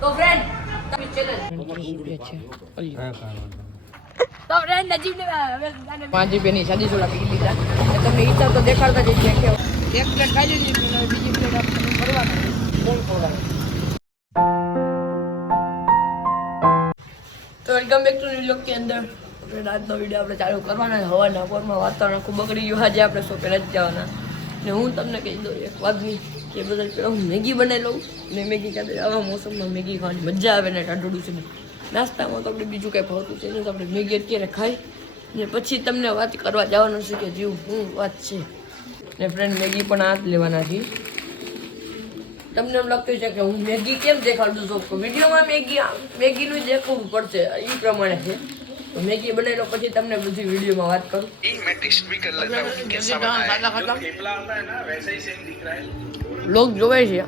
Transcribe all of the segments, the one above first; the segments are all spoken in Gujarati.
તો ફ્રેન્ડ તમે ચેલેન્જ તો ફ્રેન્ડ નજીબ ને પાંચ રૂપિયાની સાદી સોડા પી લીધા તમને તો દેખાડતા કે એક પ્લેટ ખાઈ લીધી બીજી અંદર. આજનો વીડિયો આપણે ચાલુ કરવાના હવાના પોરમાં વાતાવરણ ખૂબ બગડી ગયું. આજે આપણે શોપે નથી જવાના. ને હું તમને કહી દઉં, એક વાતની કે બધા પેલા હું મેગી બનાવી લઉં. ને મેગી ખાતે આવા મોસમમાં મેગી ખાવાની મજા આવે ને ટાઢોડું છે ને. નાસ્તામાં તો આપણે બીજું કાંઈ ભાવતું છે ને તો આપણે મેગી અત્યારે ખાય ને પછી તમને વાત કરવા જવાનું છે કે જીવ હું વાત છે. ને ફ્રેન્ડ મેગી પણ આ જ લેવાના છે. તમને એમ લાગતું છે કે હું મેગી કેમ દેખાડું છું? વિડીયોમાં મેગી મેગીનું દેખાડવું પડશે એ પ્રમાણે છે. મેગી બનાવી પછી તમને બધી વિડીયોમાં વાત કરું. મેં ટેસ્ટ ભી કર લેતા હું કેસા બનાયા લોક જોવે છે.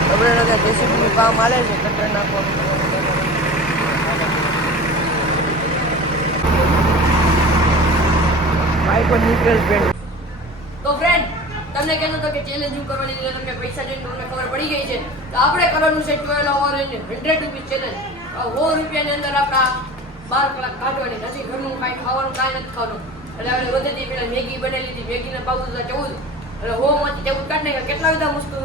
આપણે લોકો જેસીબીનું કામ હાલે છે નાખવાનું. ફ્રેન્ડ તો ફ્રેન્ડ તમને કહેતો હતો કે ચેલેન્જ હું કરવાની છે તમને પૈસા જોઈને તમને ખબર પડી ગઈ છે. તો આપણે કરવાનું છે twelve hour and hundred rupees challenge સો રૂપિયાની અંદર આપણા બાર કલાક કાઢવાની. નથી ઘરનું કાંઈ ખાવાનું કાંઈ નથી ખાવાનું. એટલે આપણે વધેથી પેલા મેગી બનેલી હતી મેગીના હતા ચૌદ. એટલે હોમાંથી ચૌદ કાઢ નાખ્યા કેટલા બધા મુશ્કેલ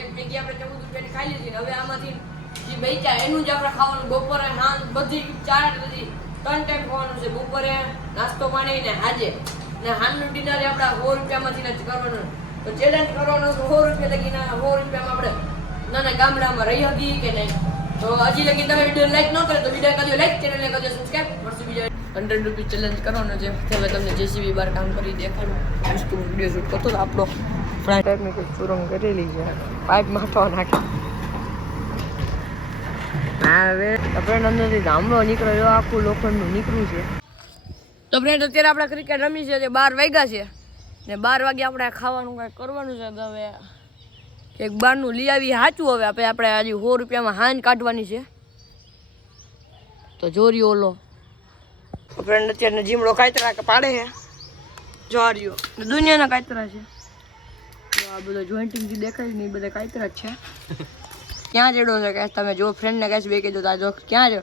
એક જગ્યા આપણે ચૌદ રૂપિયાની ખાઈ લીધી હવે આમાંથી જે બેચા એનું જ આપણે ખાવાનું બપોરે હાંજ બધી ચાર બધી ત્રણ ટાઈમ ખાવાનું છે, બપોરે નાસ્તો પાણી ને હાજે ને હાલનું ડિનર આપણે સો રૂપિયામાંથી જ કરવાનું. તો ચેલેન્જ કરવાનો સો રૂપિયા લગીને સો રૂપિયામાં આપણે નાના ગામડામાં રહી હતી કે નહીં? તો હજી લગી તમે વીડિયો લાઈક ન કરે તો વીડિયો કરજો લાઈક ચેનલને કરજો સબસ્ક્રાઈબ મળશું બીજા હંડ્રેડ રૂપીઝ ચેલેન્જ કરવાનો છે હવે તમને જેસીબી બાર કામ કરી દેખાડું. વસ્તુ વીડિયો શૂટ કરતો હતો આપણો ફ્રાય ટાઈપની કોઈ સુરંગ કરેલી છે પાઇપ માથવા નાખી હવે આપણે અંદરથી ધામડો નીકળ્યો આખું લોખંડનું નીકળ્યું છે. તો ફ્રેન્ડ અત્યારે આપણે ક્રિકેટ રમી છે જે બાર વાગ્યા છે. ને બાર વાગે આપણે ખાવાનું કાંઈ કરવાનું છે, તો હવે એક બારનું લઈ આવી સાચું હવે આપણે આપણે આજે સો રૂપિયામાં હાંજ કાઢવાની છે. તો જોરી ઓલો. ફ્રેન્ડ અત્યારે જીમડો કાતરા પાડે છે? જોરીઓ દુનિયાના કાતરા છે. આ બધો જોઈન્ટિંગ જે દેખાય નહીં બધા કાતરા જ છે. ક્યાં જેડો છે? કે તમે જો ફ્રેન્ડને કહેશ બે કીધું તા જો ક્યાં જો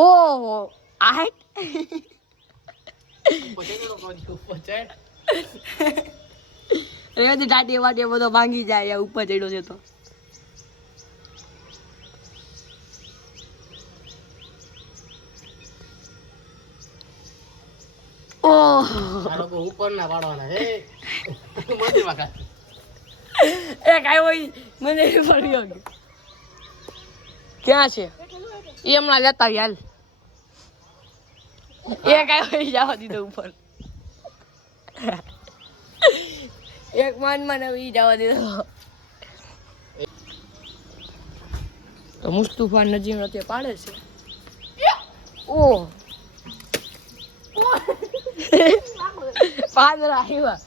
ઓહો આઈટ રેતી ટાટી વાટી બધો ભાંગી જાય ઉપર ચડ્યો છે તો ઓહ ઉપરના પાડવાના હે? એ કાંઈ. હોય મને એ પડ્યો ક્યાં છે? એ હમણાં લેતા આવી હાલ. એ કાંઈ હોય જવા દીધો ઉપર. એક માનમાં ઈ જવા દીધો. તો મુસ્તુફા નજીક પાડે છે. પાંદરા આવ્યા.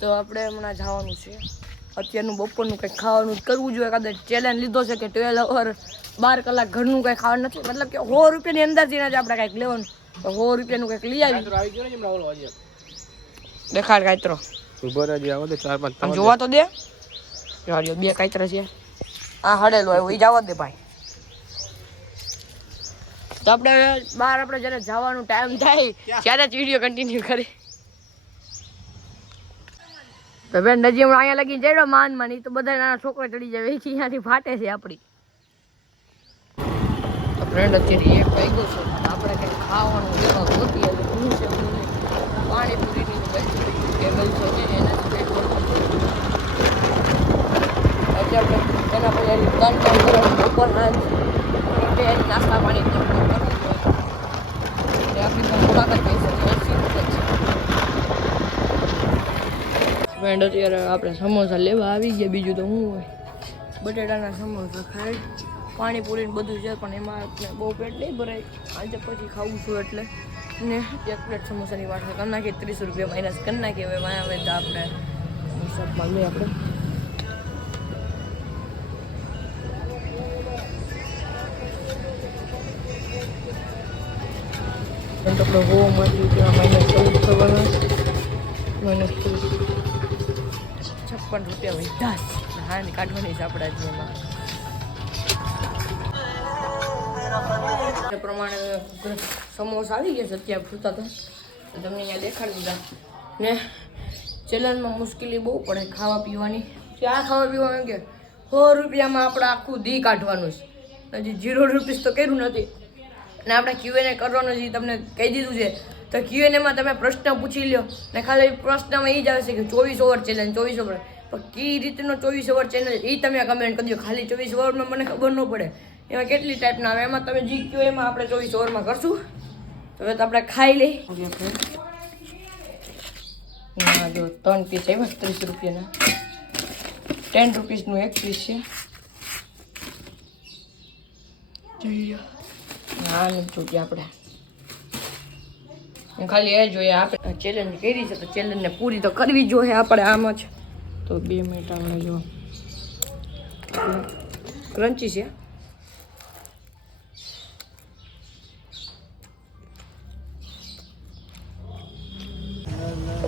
તો આપણે હમણાં જવાનું છે. અત્યારનું બપોરનું કંઈક ખાવાનું કરવું જોઈએ. કદાચ ચેલેન્જ લીધો છે કે ટ્વેલ્વ અવર બાર કલાક ઘરનું કંઈ ખાવાનું નથી. મતલબ કે સો રૂપિયાની અંદરથી જ આપણે કંઈક લેવાનું. તો સો રૂપિયાનું કંઈક લઈ આવી. દેખાડ કાતરો જોવા તો દે. બે કાતરા છે. આ હડેલો આવ્યો એ જવા દે ભાઈ. તો આપણે બહાર આપણે જ્યારે જવાનું ટાઈમ થાય ત્યારે જ વીડિયો કન્ટિન્યુ કરી તો બેન નજી હમણાં અહીંયા લગી જડ્યો માનમાં તો બધા નાના છોકરા ચડી જાય. એ અહીંયાથી ફાટે છે આપણી. ફ્રેન્ડ અત્યારે એક વાગ્યો છે. આપણે કંઈક ખાવાનું લેવા ગોતી એટલે શું છે પાણીપુરીની ટેબલ છે એનાથી પેટ એના પછી હજી ત્રણ ચાર કરવાનું ઉપર નાસ્તા પાણી આપણી પાસે થોડાક જ પૈસા છે એંસી રૂપિયા છે ફ્રેન્ડ અત્યારે આપણે સમોસા લેવા આવી ગયા બીજું તો હું હોય. બટેટાના સમોસા ખાઈ પાણીપુરી ને બધું છે પણ એમાં આપણે બહુ પેટ નહીં ભરાય. આજે પછી ખાવું છું એટલે. ને એક પ્લેટ સમોસાની વાત કરી નાખીએ ત્રીસ રૂપિયા માઇનસ કરી નાખીએ હવે વાયા આવે તો આપણે શોપમાં લઈએ આપણે. પણ તો આપણે હો મળ્યું ત્યાં માઇનસ ચૌદ કરવાના માઇનસ છપ્પન રૂપિયા વધ્યા હા કાઢવાની છે આપણા એ પ્રમાણે સમોસા આવી ગયા છે અત્યારે પૂરતા તો. તમને અહીંયા દેખાડી દીધા. ને ચેલેન્જમાં મુશ્કેલી બહુ પડે ખાવા પીવાની. ક્યાં ખાવા પીવા એમ કે સો રૂપિયામાં આપણે આખું દી કાઢવાનું છે. હજી જીરો રૂપીસ તો કર્યું નથી. ને આપણે ક્યુએનએ કરવાનું છે તમને કહી દીધું છે. તો ક્યુએનએમાં તમે પ્રશ્ન પૂછી લ્યો. ને ખાલી પ્રશ્નમાં એ જ આવશે કે ચોવીસ ઓવર ચેલેન્જ ચોવીસ ઓવર પણ કઈ રીતનો ચોવીસ ઓવર ચેનલ એ તમે કમેન્ટ કરી દો. ખાલી ચોવીસ ઓવરમાં મને ખબર ન પડે. એમાં કેટલી ટાઈપના આવે? એમાં તમે જી કયો એમાં આપણે ચોવીસ ઓવરમાં કરશું. તો હવે તો આપણે ખાઈ લઈ ના જો ત્રણ પીસ આવ્યા ત્રીસ રૂપિયાના. ટેન રૂપીસનું એક પીસ છે. હા નથી આપણે. ખાલી એ જોઈએ આપણે. ચેલેન્જ કરી છે તો ચેલેન્જને પૂરી તો કરવી જોઈએ આપણે આમ જ. તો બે મિનિટ આપણે જો. ક્રન્ચી છે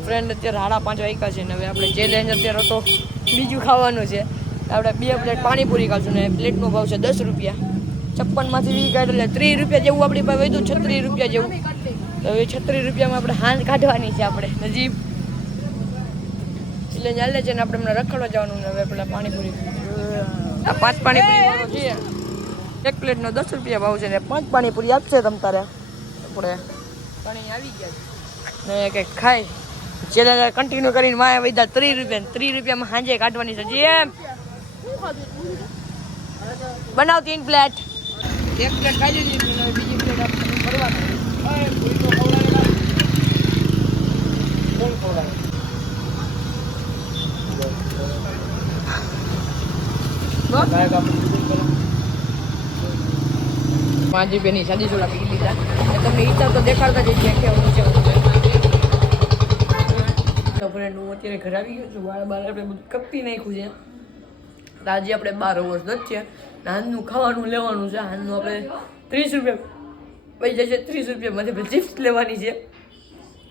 ફ્રેન્ડ અત્યારે હાડા પાંચ વાગ્યા છે ને હવે આપણે ચેલેન્જ અત્યારે તો બીજું ખાવાનું છે. આપણે બે પ્લેટ પાણીપુરી ખાશું ને પ્લેટનો ભાવ છે દસ રૂપિયા. છપ્પનમાંથી વીસ કાઢ એટલે ત્રીસ રૂપિયા જેવું આપણી પાસે વધ્યું, છત્રીસ રૂપિયા જેવું. તો હવે છત્રીસ રૂપિયામાં આપણે હાંજ કાઢવાની છે આપણે. નજીબ. એટલે ચાલે છે ને આપણે હમણાં રખડવા જવાનું ને હવે પેલા પાણીપુરી. આ પાંચ પાણીપુરી વાળો છે. એક પ્લેટનો દસ રૂપિયા ભાવ છે ને પાંચ પાણીપુરી આપશે તમ તારે. આપણે પાણી આવી ગયા છે. ને કંઈક ખાય. ચેલેન્જ કન્ટિન્યુ કરીને માયા વૈદા ત્રીસ રૂપિયા ત્રીસ રૂપિયામાં સાંજે કાઢવાની છે. એમ. બનાવ તીન પ્લેટ. એક પ્લેટ ખાઈ લીધી બીજી પ્લેટ આપણે ભરવાની કોણ ખવડાવે? ગાયક આપણે બીજું કરો. માજી બેની સાદી સોડા પી લીધા. તો દેખાડતા જ અત્યારે ઘરે આવી ગયો છું. આપણે કપી નાખ્યું છે. આજે આપણે બાર ઓવર્સ નથી છે. ખાવાનું લેવાનું છે. હાંજનું આપણે ત્રીસ રૂપિયા પૈસા છે ત્રીસ રૂપિયામાંથી આપણે ચિપ્સ લેવાની છે.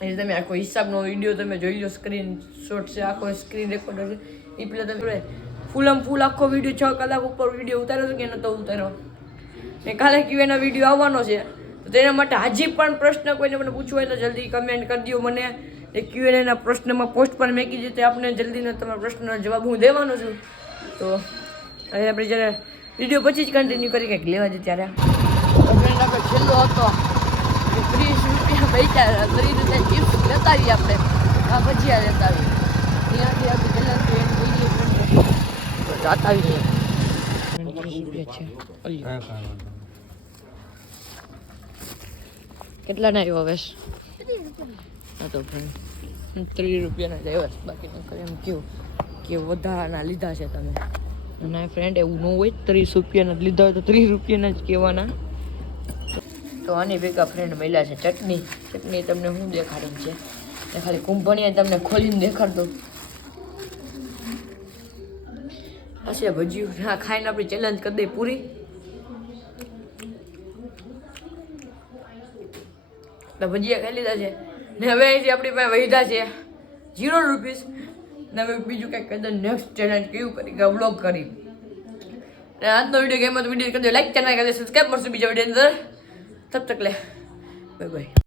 એટલે તમે આખો હિસાબનો વીડિયો તમે જોઈ લો સ્ક્રીન શોટ છે, આખો સ્ક્રીન રેકોર્ડર છે. એ પેલા તમે ફૂલમ ફૂલ આખો વીડિયો છ કલાક ઉપર વીડિયો ઉતાર્યો છે કે નહોતો ઉતાર્યો? ને કાલે ક્યુએનો વીડિયો આવવાનો છે. તો તેના માટે હજી પણ પ્રશ્ન કોઈને મને પૂછવો હોય તો જલ્દી કમેન્ટ કરી દો મને. એ ક્યુએનએના પ્રશ્નમાં પોસ્ટ પણ મેકી દીધી આપણે જલ્દીનો તમારા પ્રશ્નનો જવાબ હું દેવાનો છું. તો હવે આપણે જ્યારે વીડિયો પછી જ કન્ટિન્યુ કરી કંઈક લેવા દે ત્યારે. આપણે છેલ્લો હતો. ત્રીસ રૂપિયા પૈસા ત્રીસ રૂપિયા ચિપ્સ લેતા આવીએ આપણે. આ ભજીયા લેતા આવીએ. ત્યાંથી આપણે પહેલાં જાતા. કેટલા ના આવ્યો વેશ તો ભાઈ ત્રીસ રૂપિયાના છે. બાકી એમ કયો કે વધારાના લીધા છે તમે. અને ફ્રેન્ડ એવું ન હોય ત્રીસ રૂપિયાના લીધા હોય તો ત્રીસ રૂપિયાના જ કહેવાના. તો આની ભેગા ફ્રેન્ડ મળ્યા છે ચટણી. ચટણી તમને હું દેખાડી છે? ખાલી કુંભણીએ તમને ખોલીને દેખાડ હશે ભજીયું હા ખાઈને આપણી ચેલેન્જ કરી દઈ પૂરી. તો ભજીયા ખાઈ લીધા છે. ને હવે અહીંથી આપણી પાસે વહીધા છે ઝીરો રૂપીસ ને હવે બીજું કંઈક કદાચ નેક્સ્ટ ચેલેન્જ કેવું કરી? કે વ્લોગ કરી. ને આજનો વીડિયો ગેમ વીડિયો કરી દો લાઈક ચેનલ કરી સબસ્ક્રાઈબ કરશું બીજા વીડિયો અંદર. તબ તક લે. Bye bye